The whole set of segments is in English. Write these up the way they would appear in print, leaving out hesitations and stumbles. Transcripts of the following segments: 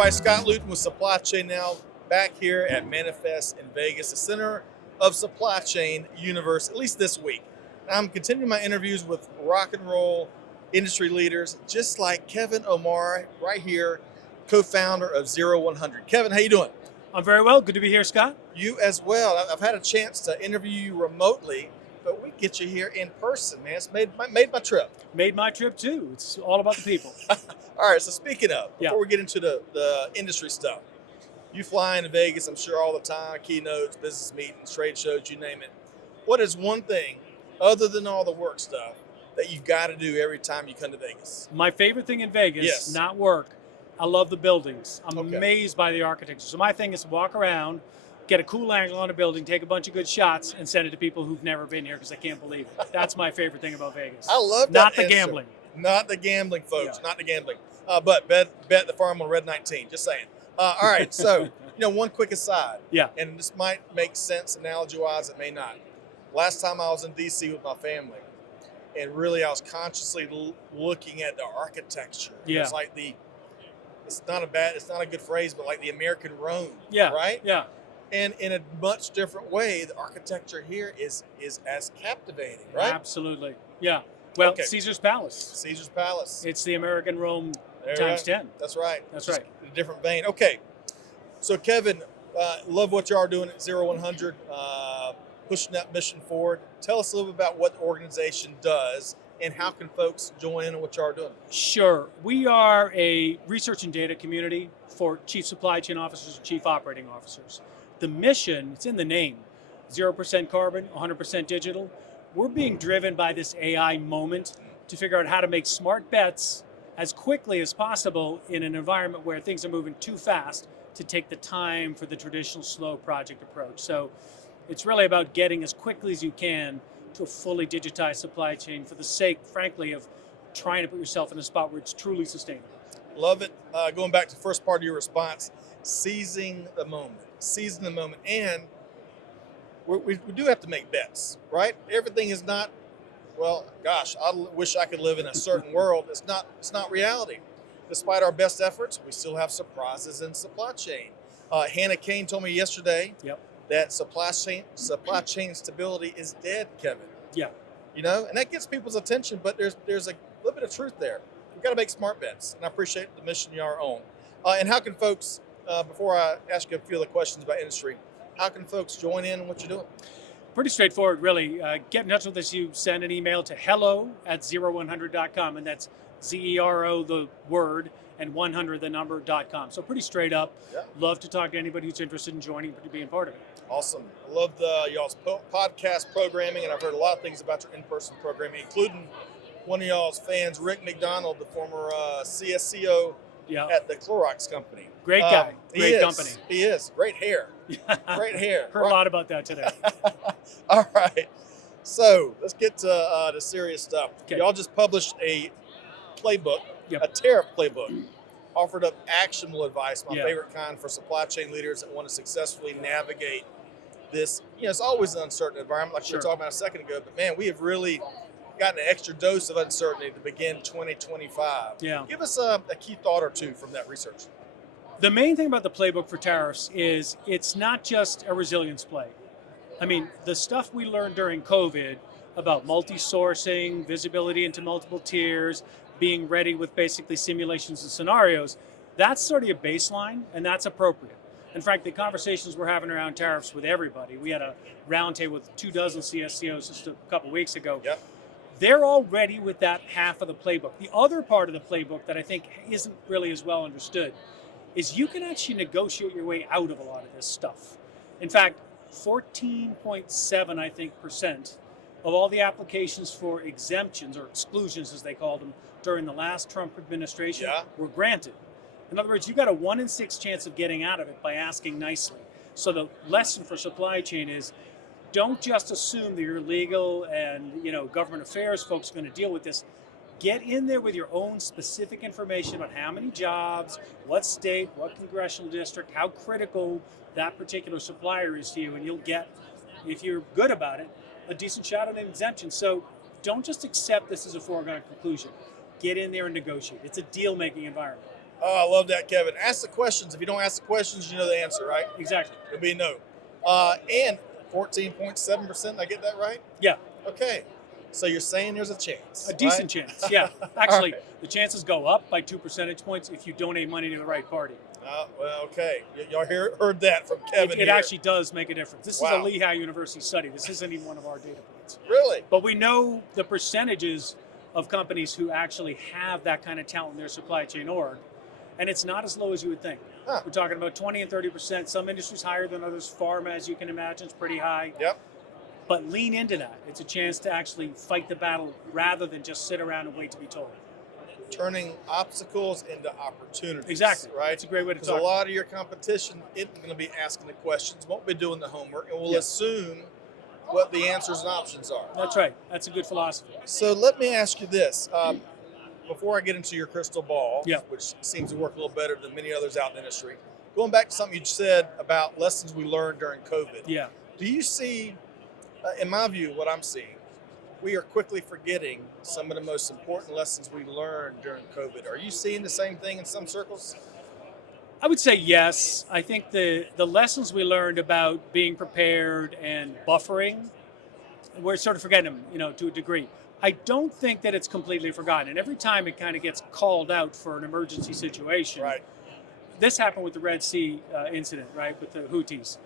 everybody, Scott Luton with Supply Chain Now, back here at Manifest in Vegas, the center of supply chain universe, at least this week. I'm continuing my interviews with rock and roll industry leaders, just like Kevin Omar, right here, co-founder of 0100. Kevin, how you doing? I'm very well. Good to be here, Scott. You as well. I've had a chance to interview you remotely, but we get you here in person, man. It's made my trip. Made my trip too. It's all about the people. All right, so speaking of, Yeah. before we get into the industry stuff, you fly into Vegas, I'm sure, all the time, keynotes, business meetings, trade shows, you name it. What is one thing, other than all the work stuff, that you've got to do every time you come to Vegas? My favorite thing in Vegas, Yes. not work. I love the buildings. I'm Okay. amazed by the architecture. So my thing is to walk around, get a cool angle on a building, take a bunch of good shots, and send it to people who've never been here because they can't believe it. That's my favorite thing about Vegas. I love that Not the answer. gambling. Not the gambling, folks. Yeah. Not the gambling. But bet the farm on Red 19. Just saying. All right, so one quick aside. Yeah. And this might make sense analogy-wise. It may not. Last time I was in D.C. with my family, and really I was consciously looking at the architecture. Yeah. It's like it's not a good phrase, but like the American Rome. Yeah. Right? Yeah. And in a much different way, the architecture here is as captivating, right? Absolutely. Yeah. Well, Okay. Caesar's Palace. Caesar's Palace. It's the American Rome There, times right. 10. That's right. That's Just right. in a different vein. Okay. So, Kevin, love what you are doing at 0100, pushing that mission forward. Tell us a little bit about what the organization does and how can folks join in on what you are doing? Sure. We are a research and data community for chief supply chain officers and chief operating officers. The mission, it's in the name, 0% carbon, 100% digital. We're being driven by this AI moment to figure out how to make smart bets as quickly as possible in an environment where things are moving too fast to take the time for the traditional slow project approach. So it's really about getting as quickly as you can to a fully digitized supply chain for the sake, frankly, of trying to put yourself in a spot where it's truly sustainable. Love it. Going back to the first part of your response, seizing the moment. Seizing the moment. And we do have to make bets, right? Everything is not, well, gosh, I wish I could live in a certain world. It's not reality. Despite our best efforts, we still have surprises in supply chain. Hannah Kane told me yesterday that supply chain stability is dead, Kevin. Yeah. And that gets people's attention, but there's a little bit of truth there. We've got to make smart bets, and I appreciate the mission you are on. And how can folks, before I ask you a few other questions about industry, how can folks join in on what you're doing? Pretty straightforward, really. Get in touch with us. You send an email to hello@0100.com, and that's ZERO, the word, and 100, the number.com. So pretty straight up. Yeah. Love to talk to anybody who's interested in joining, being part of it. Awesome. I love y'all's podcast programming, and I've heard a lot of things about your in-person programming, including one of y'all's fans, Rick McDonald, the former CSCO at the Clorox company. Great guy. Great company. He is. Great hair. Great hair. Heard a lot about that today. All right. So let's get to the serious stuff. Okay. Y'all just published a playbook, a tariff playbook. Offered up actionable advice, my favorite kind, for supply chain leaders that want to successfully navigate this. It's always an uncertain environment, like we were talking about a second ago. But man, we have really gotten an extra dose of uncertainty to begin 2025. Yeah. Give us a key thought or two from that research. The main thing about the playbook for tariffs is it's not just a resilience play. I mean, the stuff we learned during COVID about multi-sourcing, visibility into multiple tiers, being ready with basically simulations and scenarios, that's sort of a baseline, and that's appropriate. In fact, the conversations we're having around tariffs with everybody, we had a roundtable with 24 CSCOs just a couple weeks ago. Yep. They're all ready with that half of the playbook. The other part of the playbook that I think isn't really as well understood is you can actually negotiate your way out of a lot of this stuff. In fact, 14.7, I think, % of all the applications for exemptions, or exclusions as they called them, during the last Trump administration were granted. In other words, you got a 1 in 6 chance of getting out of it by asking nicely. So the lesson for supply chain is, don't just assume that your legal and government affairs folks are going to deal with this. Get in there with your own specific information about how many jobs, what state, what congressional district, how critical that particular supplier is to you, and you'll get, if you're good about it, a decent shot at an exemption. So don't just accept this as a foregone conclusion. Get in there and negotiate. It's a deal-making environment. Oh, I love that, Kevin. Ask the questions. If you don't ask the questions, you know the answer, right? Exactly. It'll be no. And 14.7%, I get that right? Yeah, Okay. So you're saying there's a chance. a decent right? chance. Yeah, actually, right. the chances go up by 2 percentage points if you donate money to the right party. Well, okay. Y'all heard that from Kevin. It here. actually does make a difference. This is a Wow. Lehigh University study. This isn't even one of our data points. Really? But we know the percentages of companies who actually have that kind of talent in their supply chain org, and it's not as low as you would think. Huh. We're talking about 20 and 30%. Some industries higher than others. Pharma, as you can imagine, is pretty high. Yep. But lean into that. It's a chance to actually fight the battle rather than just sit around and wait to be told. Turning obstacles into opportunities. Exactly. Right? It's a great way to Because talk. a lot of your competition isn't going to be asking the questions, won't be doing the homework, and will Yeah. assume what the answers and options are. That's right. That's a good philosophy. So let me ask you this. Before I get into your crystal ball, Yeah. which seems to work a little better than many others out in the industry, going back to something you said about lessons we learned during COVID, Yeah. do you see, in my view, what I'm seeing, we are quickly forgetting some of the most important lessons we learned during COVID. Are you seeing the same thing in some circles? I would say yes. I think the lessons we learned about being prepared and buffering, we're sort of forgetting them, to a degree. I don't think that it's completely forgotten. And every time it kind of gets called out for an emergency situation. Right. This happened with the Red Sea incident, right, with the Houthis.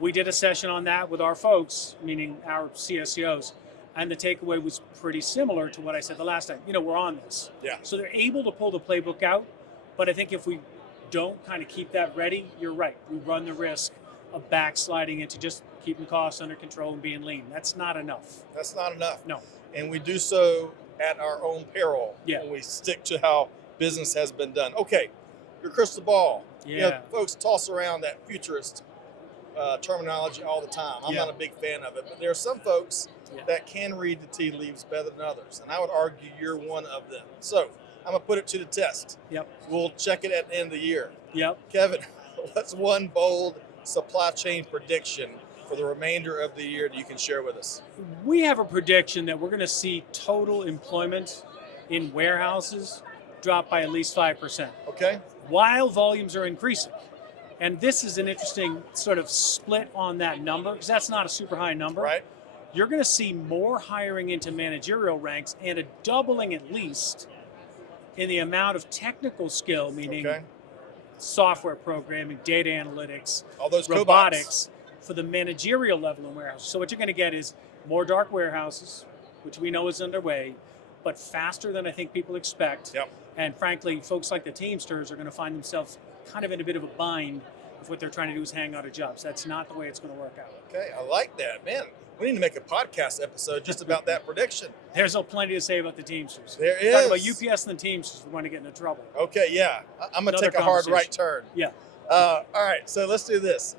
We did a session on that with our folks, meaning our CSCOs, and the takeaway was pretty similar to what I said the last time. We're on this. Yeah. So they're able to pull the playbook out, but I think if we don't kind of keep that ready, you're right. We run the risk of backsliding into just keeping costs under control and being lean. That's not enough. That's not enough. No. And we do so at our own peril. Yeah. And we stick to how business has been done. Okay, your crystal ball. Yeah. Folks toss around that futurist terminology all the time. I'm Yeah. not a big fan of it, but there are some folks Yeah. that can read the tea leaves better than others, and I would argue you're one of them. So I'm gonna put it to the test. Yep. We'll check it at the end of the year. Yep. Kevin, what's one bold supply chain prediction for the remainder of the year that you can share with us? We have a prediction that we're going to see total employment in warehouses drop by at least 5%, Okay. while volumes are increasing. And this is an interesting sort of split on that number, because that's not a super high number. Right. You're going to see more hiring into managerial ranks and a doubling at least in the amount of technical skill, meaning Okay. software programming, data analytics, All those cobots. robotics for the managerial level in warehouses. So what you're going to get is more dark warehouses, which we know is underway, but faster than I think people expect. Yep. And frankly, folks like the Teamsters are going to find themselves kind of in a bit of a bind if what they're trying to do is hang out of jobs. That's not the way it's going to work out. Okay, I like that. Man, we need to make a podcast episode just about that prediction. There's plenty to say about the Teamsters. There Talk is. about UPS and the Teamsters, we want to get into trouble. Okay, yeah. I'm going to Another take a hard right conversation. turn. Yeah. All right, so let's do this.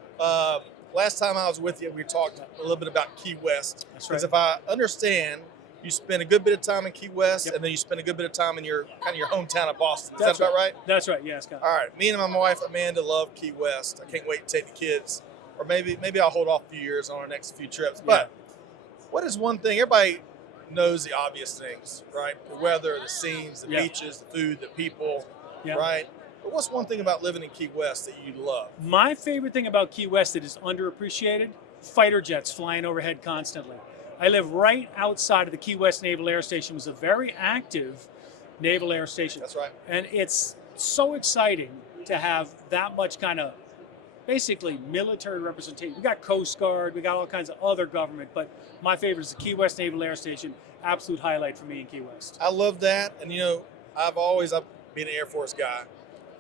Last time I was with you, we talked a little bit about Key West. That's Because right. if I understand, you spend a good bit of time in Key West, Yep. and then you spend a good bit of time in your hometown of Boston. Is That's that about right? That's right, yeah, Scott. All right. Me and my wife Amanda love Key West. I can't wait to take the kids, or maybe I'll hold off a few years on our next few trips. But what is one thing? Everybody knows the obvious things, right? The weather, the scenes, the Yeah. beaches, the food, the people, Yeah. right? But what's one thing about living in Key West that you love? My favorite thing about Key West that is underappreciated, fighter jets flying overhead constantly. I live right outside of the Key West Naval Air Station. It was a very active naval air station. That's right. And it's so exciting to have that much kind of basically military representation. We got Coast Guard, we got all kinds of other government, but my favorite is the Key West Naval Air Station. Absolute highlight for me in Key West. I love that. And, I've been an Air Force guy.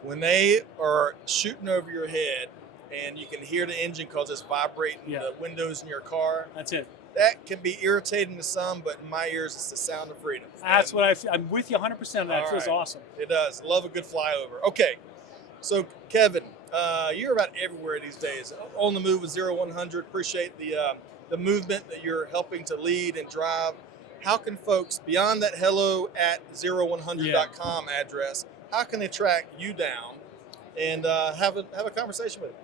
When they are shooting over your head and you can hear the engine because it's vibrating Yeah. the windows in your car, That's it. that can be irritating to some, but in my ears, it's the sound of freedom. That's And what I'm with you 100% on that. It All feels right. awesome. It does. Love a good flyover. Okay. So, Kevin, you're about everywhere these days. On the move with 0100. Appreciate the movement that you're helping to lead and drive. How can folks, beyond that hello@0100.com address, how can they track you down and have a conversation with you?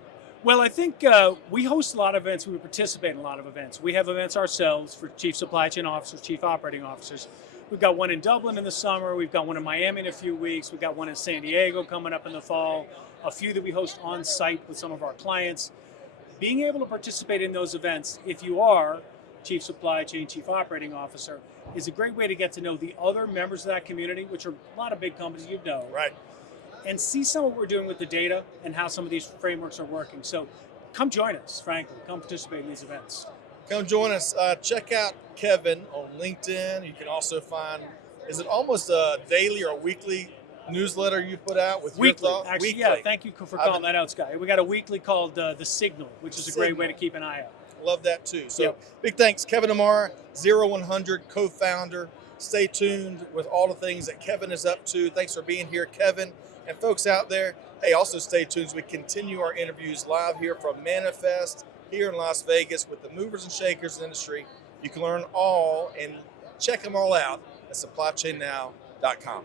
Well, I think we host a lot of events. We participate in a lot of events. We have events ourselves for chief supply chain officers, chief operating officers. we've got one in Dublin in the summer. We've got one in Miami in a few weeks. We've got one in San Diego coming up in the fall. A few that we host on site with some of our clients. Being able to participate in those events, if you are Chief Supply Chain, Chief Operating Officer, is a great way to get to know the other members of that community, which are a lot of big companies you know. Right. And see some of what we're doing with the data and how some of these frameworks are working. So come join us, frankly. Come participate in these events. Come join us. Check out Kevin on LinkedIn. You can also find, is it almost a daily or weekly newsletter you put out with Weekly, your thoughts? actually, Weekly. yeah. Thank you for calling that out, Scott. We got a weekly called The Signal, which is a great way to keep an eye out. Love that too. So Yep. Big thanks, Kevin Amar, 0100 co-founder. Stay tuned with all the things that Kevin is up to. Thanks for being here, Kevin. And folks out there, hey, also stay tuned as we continue our interviews live here from Manifest here in Las Vegas with the movers and shakers industry. You can learn all and check them all out at supplychainnow.com.